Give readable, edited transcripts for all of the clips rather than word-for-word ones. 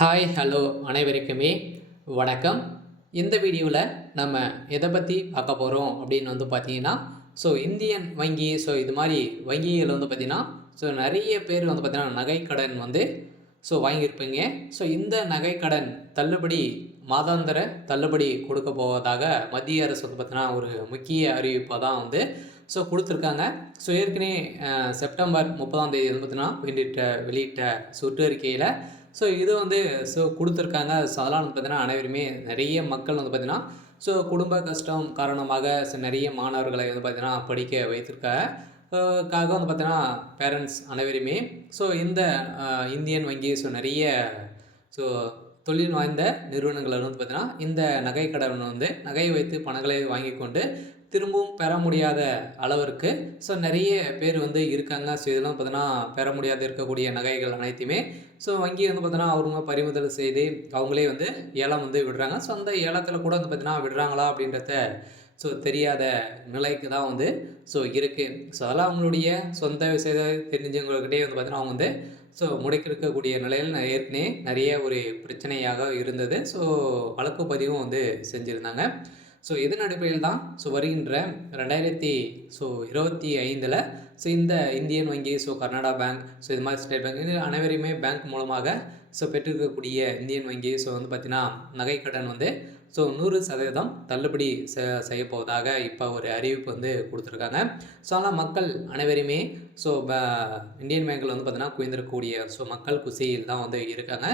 Hi hello அனைவருக்குமே வணக்கம். இந்த வீடியோவில் நம்ம எதை பற்றி பார்க்க போகிறோம் அப்படின்னு பார்த்தீங்கன்னா, இந்தியன் வங்கி இது மாதிரி வங்கிகள் பார்த்தீங்கன்னா, நிறைய பேர் பார்த்தீங்கன்னா நகைக்கடன் வாங்கியிருப்பீங்க. இந்த நகைக்கடன் தள்ளுபடி மாதாந்திர தள்ளுபடி கொடுக்க போவதாக மத்திய அரசு பார்த்தீங்கன்னா ஒரு முக்கிய அறிவிப்பை தான் கொடுத்துருக்காங்க. ஏற்கனவே செப்டம்பர் 30ஆம் தேதி பார்த்தீங்கன்னா வெளியிட்ட சுற்றறிக்கையில் இது கொடுத்துருக்காங்க. அதெல்லாம் பார்த்தீங்கன்னா அனைவருமே நிறைய மக்கள் பார்த்தீங்கன்னா குடும்ப கஷ்டம் காரணமாக நிறைய மாணவர்களை பார்த்தீங்கன்னா படிக்க வைத்திருக்காக பார்த்தீங்கன்னா பேரண்ட்ஸ் அனைவருமே இந்த இந்தியன் வங்கி நிறைய ஸோ தொழில் வாய்ந்த நிறுவனங்கள் பார்த்தீங்கன்னா இந்த நகை கடன் நகையை வைத்து பணங்களை வாங்கி கொண்டு திரும்பவும் பெற முடியாத அளவிற்கு நிறைய பேர் இருக்காங்க. இதெல்லாம் பார்த்தீங்கன்னா பெற முடியாத இருக்கக்கூடிய நகைகள் அனைத்தையுமே வங்கி பார்த்தீங்கன்னா அவங்க பறிமுதல் செய்து அவங்களே ஏலம் விடுறாங்க. அந்த ஏலத்தில் கூட பார்த்தீங்கன்னா விடுறாங்களா அப்படின்றத தெரியாத நிலைக்கு தான் இருக்குது. அதெல்லாம் அவங்களுடைய சொந்த விஷயத்தை தெரிஞ்சவங்கக்கிட்டே பார்த்தீங்கன்னா அவங்க முடக்கிருக்கக்கூடிய நிலையில் ஏற்கனவே நிறைய ஒரு பிரச்சனையாக இருந்தது. வழக்கு பதிவும் செஞ்சுருந்தாங்க. இதன் அடிப்படையில் தான் வருகின்ற 2025 இந்த இந்தியன் வங்கி கர்நாடகா பேங்க் இது மாதிரி ஸ்டேட் பேங்க் இது அனைவரையுமே பேங்க் மூலமாக பெற்றிருக்கக்கூடிய இந்தியன் வங்கி பார்த்தீங்கன்னா நகைக்கடன் 100% தள்ளுபடி செய்யப்போவதாக இப்போ ஒரு அறிவிப்பு கொடுத்துருக்காங்க. ஆனால் மக்கள் அனைவருமே இந்தியன் பேங்கில் பார்த்தீங்கன்னா குவிந்திருக்கக்கூடிய மக்கள் குசியில் தான் இருக்காங்க.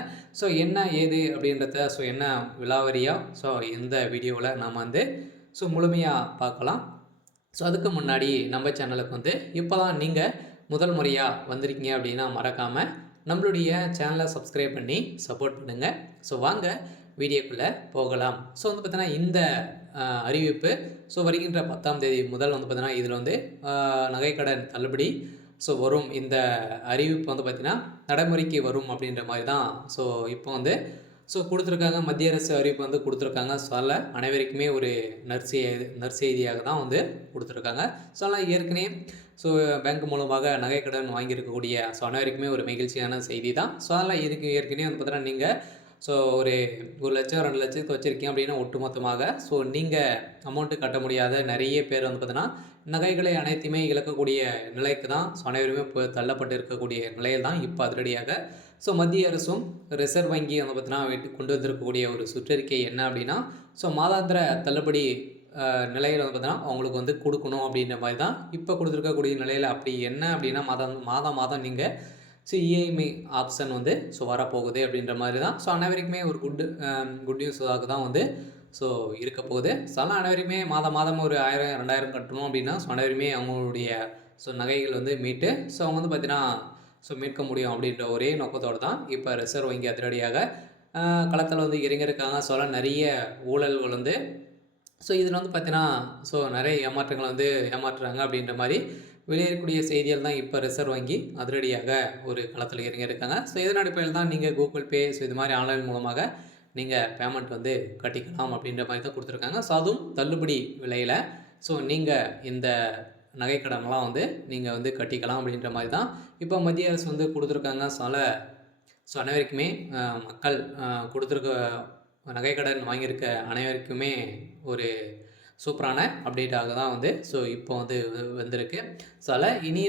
என்ன ஏது அப்படின்றத என்ன விலாவரியாக இந்த வீடியோவில் நாம் முழுமையாக பார்க்கலாம். அதுக்கு முன்னாடி நம்ம சேனலுக்கு இப்போ தான் நீங்கள் முதல் முறையாக வந்திருக்கீங்க அப்படின்னா மறக்காமல் நம்மளுடைய சேனலை சப்ஸ்கிரைப் பண்ணி சப்போர்ட் பண்ணுங்கள். வாங்க வீடியோக்குள்ளே போகலாம். பார்த்தீங்கன்னா இந்த அறிவிப்பு வருகின்ற 10ஆம் தேதி முதல் பார்த்தீங்கன்னா இதில் நகைக்கடன் தள்ளுபடி வரும். இந்த அறிவிப்பு பார்த்தீங்கன்னா நடைமுறைக்கு வரும் அப்படின்ற மாதிரி தான் இப்போ கொடுத்துருக்காங்க. மத்திய அரசு அறிவிப்பு கொடுத்துருக்காங்க. அதில் அனைவருக்குமே ஒரு நற்செய்தியாக தான் கொடுத்துருக்காங்க. அதனால் ஏற்கனவே பேங்க் மூலமாக நகைக்கடன் வாங்கியிருக்கக்கூடிய அனைவருக்குமே ஒரு மகிழ்ச்சியான செய்தி தான். அதனால் ஏற்கனவே பார்த்தீங்கன்னா நீங்கள் ஒரு 1 லட்சம் 2 லட்சத்துக்கு வச்சுருக்கீங்க அப்படின்னா ஒட்டுமொத்தமாக நீங்கள் அமௌண்ட்டு கட்ட முடியாத நிறைய பேர் பார்த்தீங்கன்னா நகைகளை அனைத்துமே இழக்கக்கூடிய நிலைக்கு தான் அனைவருமே இப்போ தள்ளப்பட்டு இருக்கக்கூடிய நிலையில் தான் இப்போ அதிரடியாக மத்திய அரசும் ரிசர்வ் வங்கி பார்த்தீங்கன்னா கொண்டு வந்திருக்கக்கூடிய ஒரு சுற்றறிக்கை என்ன அப்படின்னா மாதாந்திர தள்ளுபடி நிலையில் பார்த்தீங்கன்னா அவங்களுக்கு கொடுக்கணும் அப்படின்ற மாதிரி தான் இப்போ கொடுத்துருக்கக்கூடிய நிலையில். அப்படி என்ன அப்படின்னா மாதம் நீங்கள் இஎம்ஐ ஆப்ஷன் வரப்போகுது அப்படின்ற மாதிரி தான். அனைவருக்குமே ஒரு குட் நியூஸாக தான் இருக்க போகுது. அதனால் அனைவருமே மாதம் ஒரு 1000 2000 கட்டணும் அப்படின்னா அனைவருமே அவங்களுடைய நகைகள் மீட்டு அவங்க பார்த்தீங்கன்னா மீட்க முடியும் அப்படின்ற ஒரே நோக்கத்தோடு தான் இப்போ ரிசர்வ் வங்கி அதிரடியாக களத்தில் இறங்கியிருக்காங்க. நிறைய ஊழல்கள் இதில் பார்த்தீங்கன்னா நிறைய ஏமாற்றங்கள் ஏமாற்றுறாங்க அப்படின்ற மாதிரி வெளியேறக்கூடிய செய்திகள் தான் இப்போ ரிசர்வ் வங்கி அதிரடியாக ஒரு களத்தில் இறங்கியிருக்காங்க. இதன் அடிப்படையில் தான் நீங்கள் கூகுள் பே இது மாதிரி ஆன்லைன் மூலமாக நீங்கள் பேமெண்ட் கட்டிக்கலாம் அப்படின்ற மாதிரி தான் கொடுத்துருக்காங்க. அதுவும் தள்ளுபடி விலையில் நீங்கள் இந்த நகைக்கடனெலாம் நீங்கள் கட்டிக்கலாம் அப்படின்ற மாதிரி தான் இப்போ மத்திய அரசு கொடுத்துருக்காங்க. அனைவருக்குமே மக்கள் கொடுத்துருக்க நகைக்கடன் வாங்கியிருக்க அனைவருக்குமே ஒரு சூப்பரான அப்டேட்டாக தான் இப்போ வந்திருக்கு. அதில் இனி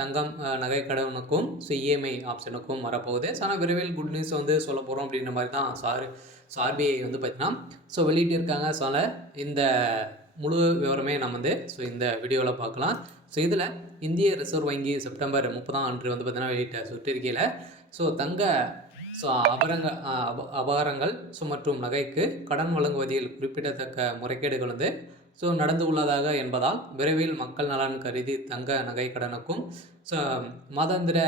தங்கம் நகைக்கடனுக்கும் இஎம்ஐ ஆப்ஷனுக்கும் வரப்போகுது. ஆனால் விரைவில் குட் நியூஸ் சொல்ல போகிறோம் அப்படின்ற மாதிரி தான் ஆர்பிஐ பார்த்தீங்கன்னா வெளியிட்டிருக்காங்க. அதில் இந்த முழு விவரமே நம்ம இந்த வீடியோவில் பார்க்கலாம். இதில் இந்திய ரிசர்வ் வங்கி செப்டம்பர் 30ஆம் அன்று பார்த்தீங்கன்னா வெளியிட்ட சுற்றறிக்கையில் தங்க அபகாரங்கள் மற்றும் நகைக்கு கடன் வழங்குவதில் குறிப்பிடத்தக்க முறைகேடுகள் நடந்து உள்ளதாக என்பதால் விரைவில் மக்கள் நலன் கருதி தங்க நகை கடனுக்கும் மாதாந்திர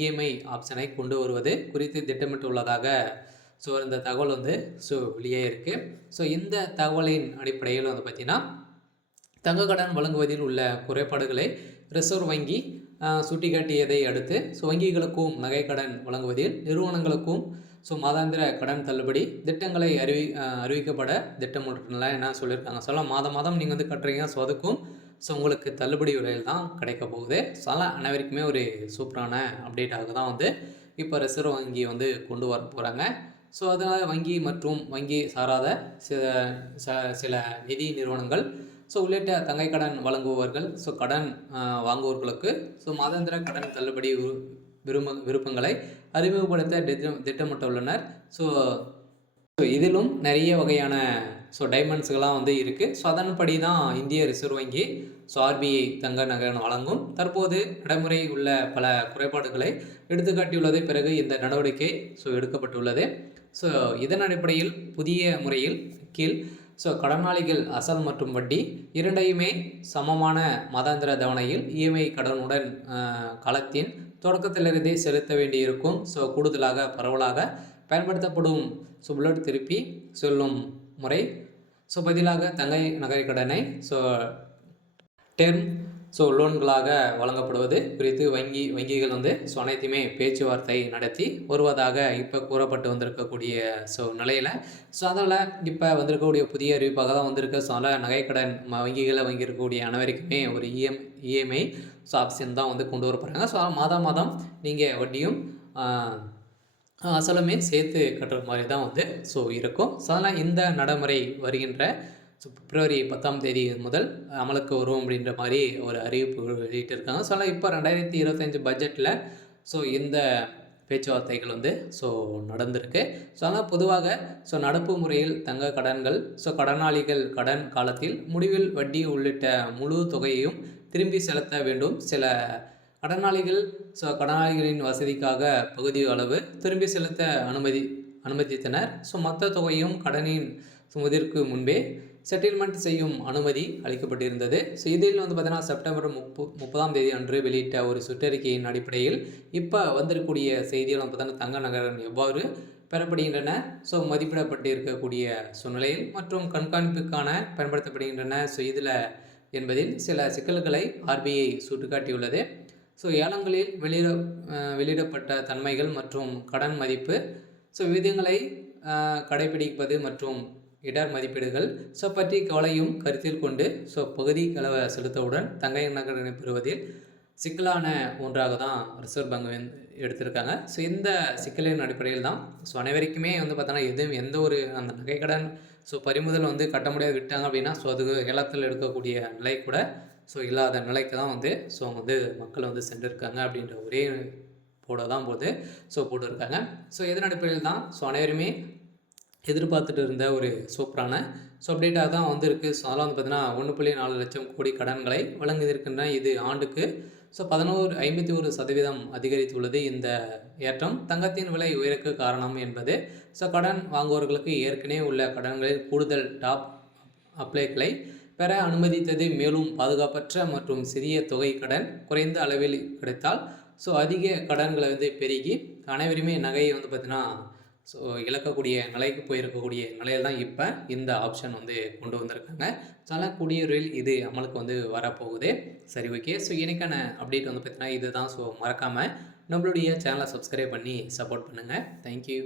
இஎம்ஐ ஆப்ஷனை கொண்டு வருவது குறித்து திட்டமிட்டுள்ளதாக இந்த தகவல் வெளியே இருக்குது. இந்த தகவலின் அடிப்படையில் பார்த்திங்கன்னா தங்க கடன் வழங்குவதில் உள்ள குறைபாடுகளை ரிசர்வ் வங்கி சுட்டிக்காட்டியதை அடுத்து வங்கிகளுக்கும் நகைக்கடன் வழங்குவதில் நிறுவனங்களுக்கும் மாதாந்திர கடன் தள்ளுபடி திட்டங்களை அறிவிக்கப்பட திட்டமிட்டுலாம் என்ன சொல்லியிருக்காங்க. மாதம் நீங்கள் கட்டுறீங்க. அதுக்கும் உங்களுக்கு தள்ளுபடி விலையில் தான் கிடைக்க போகுது. அனைவருக்குமே ஒரு சூப்பரான அப்டேட்டாக தான் இப்போ ரிசர்வ் வங்கி வந்து கொண்டு வர போகிறாங்க. ஸோ அதனால் வங்கி மற்றும் வங்கி சாராத சில சில நிதி நிறுவனங்கள் உள்ளிட்ட தங்கை கடன் வழங்குபவர்கள் கடன் வாங்குவோர்களுக்கு மாதாந்திர கடன் தள்ளுபடி விருப்பங்களை அறிமுகப்படுத்த திட்டமிட்டுள்ளனர். இதிலும் நிறைய வகையான டைமண்ட்ஸ்கெல்லாம் வந்து இருக்குது. அதன்படி தான் இந்திய ரிசர்வ் வங்கி ஆர்பிஐ தங்க நகை வழங்கும். தற்போது நடைமுறை உள்ள பல குறைபாடுகளை எடுத்துக்காட்டியுள்ளதை பிறகு இந்த நடவடிக்கை எடுக்கப்பட்டுள்ளது. இதன் அடிப்படையில் புதிய முறையில் கீழ் கடனாளிகள் அசல் மற்றும் வட்டி இரண்டையுமே சமமான மாதாந்திர தவணையில் இஎம்ஐ கடனுடன் காலத்தின் தொடக்கத்திலிருந்தே செலுத்த வேண்டியிருக்கும். கூடுதலாக பரவலாக பயன்படுத்தப்படும் புல்லட் திருப்பி சொல்லும் முறை பதிலாக தங்கை நகை கடனை டெர்ம் லோன்களாக வழங்கப்படுவது குறித்து வங்கிகள் வந்து அனைத்துமே பேச்சுவார்த்தை நடத்தி வருவதாக இப்போ கூறப்பட்டு வந்திருக்கக்கூடிய நிலையில் அதனால் இப்போ வந்திருக்கக்கூடிய புதிய அறிவிப்பாக தான் வந்திருக்கு. அதனால் நகைக்கடன் வங்கிகளை வாங்கியிருக்கக்கூடிய அனைவருக்குமே ஒரு இஎம்ஐ ஆப்ஷன் தான் வந்து கொண்டு வர போகிறாங்க. மாதம் மாதம் நீங்கள் வட்டியும் அசலுமே சேர்த்து கட்டுற மாதிரி தான் வந்து இருக்கும். அதனால் இந்த நடைமுறை வருகின்ற பிப்ரவரி 10ஆம் தேதி முதல் அமலுக்கு வரும் அப்படின்ற மாதிரி ஒரு அறிவிப்பு வெளியிட்டிருக்காங்க. இப்போ 2025 பட்ஜெட்டில் இந்த பேச்சுவார்த்தைகள் வந்து நடந்திருக்கு. அதனால் பொதுவாக நடப்பு முறையில் தங்க கடன்கள் கடனாளிகள் கடன் காலத்தில் முடிவில் வட்டி உள்ளிட்ட முழு தொகையையும் திரும்பி செலுத்த வேண்டும். சில கடனாளிகள் கடனாளிகளின் வசதிக்காக பகுதி அளவு திரும்பி செலுத்த அனுமதித்தனர். மொத்த தொகையும் கடனின் முதிர்க்கு முன்பே செட்டில்மெண்ட் செய்யும் அனுமதி அளிக்கப்பட்டிருந்தது. இதில் வந்து பார்த்தீங்கன்னா செப்டம்பர் 30ஆம் தேதி அன்று வெளியிட்ட ஒரு சுற்றறிக்கையின் அடிப்படையில் இப்போ வந்திருக்கக்கூடிய செய்திகள் வந்து பார்த்தீங்கன்னா தங்க நகரன் எவ்வாறு பெறப்படுகின்றன மதிப்பிடப்பட்டிருக்கக்கூடிய சூழ்நிலையில் மற்றும் கண்காணிப்புக்கான பயன்படுத்தப்படுகின்றன இதில் என்பதில் சில சிக்கல்களை ஆர்பிஐ சுட்டிக்காட்டியுள்ளது. ஏலங்களில் வெளியிடப்பட்ட தன்மைகள் மற்றும் கடன் மதிப்பு விகிதங்களை கடைபிடிப்பது மற்றும் இடர் மதிப்பீடுகள் பற்றி கவலையும் கருத்தில் கொண்டு பகுதி கலவை செலுத்தவுடன் தங்கை நகரனை பெறுவதில் சிக்கலான ஒன்றாக தான் ரிசர்வ் பேங்க் எடுத்திருக்காங்க. இந்த சிக்கலின் அடிப்படையில் தான் அனைவருக்குமே வந்து பார்த்தோன்னா எந்த ஒரு அந்த நகைக்கடன் பறிமுதல் வந்து கட்ட முடியாது விட்டாங்க அப்படின்னா அதுக்கு ஏலத்தில் எடுக்கக்கூடிய நிலை கூட இல்லாத நிலைக்கு தான் வந்து வந்து மக்கள் வந்து சென்றிருக்காங்க அப்படின்ற ஒரே போட தான் போட்டுருக்காங்க. இதன் அடிப்படையில் தான் அனைவருமே எதிர்பார்த்துட்டு இருந்த ஒரு சூப்பரான அப்டேட்டாக தான் வந்திருக்கு. அதெல்லாம் வந்து பார்த்தீங்கன்னா 1.4 லட்சம் கோடி கடன்களை வழங்கியிருக்கின்றன. இது ஆண்டுக்கு 51% அதிகரித்துள்ளது. இந்த ஏற்றம் தங்கத்தின் விலை உயருக்கு காரணம் என்பது கடன் வாங்குவோர்களுக்கு ஏற்கனவே உள்ள கடன்களில் கூடுதல் டாப் அப்ளைகளை பெற அனுமதித்தது. மேலும் பாதுகாப்பற்ற மற்றும் சிறிய தொகை கடன் குறைந்த அளவில் கிடைத்தால் அதிக கடன்களை வந்து பெருகி அனைவருமே நகையை வந்து பார்த்தீங்கன்னா இழக்கக்கூடிய நிலைக்கு போயிருக்கக்கூடிய நிலையில் தான் இப்போ இந்த ஆப்ஷன் வந்து கொண்டு வந்திருக்காங்க. கூடிய விரைவில் இது அமலுக்கு வந்து வரப்போகுது. சரி, ஓகே. எனக்கான அப்டேட் வந்து பார்த்தீங்கன்னா இதுதான். மறக்காமல் நம்மளுடைய சேனலை சப்ஸ்கிரைப் பண்ணி சப்போர்ட் பண்ணுங்கள். தேங்க்யூ.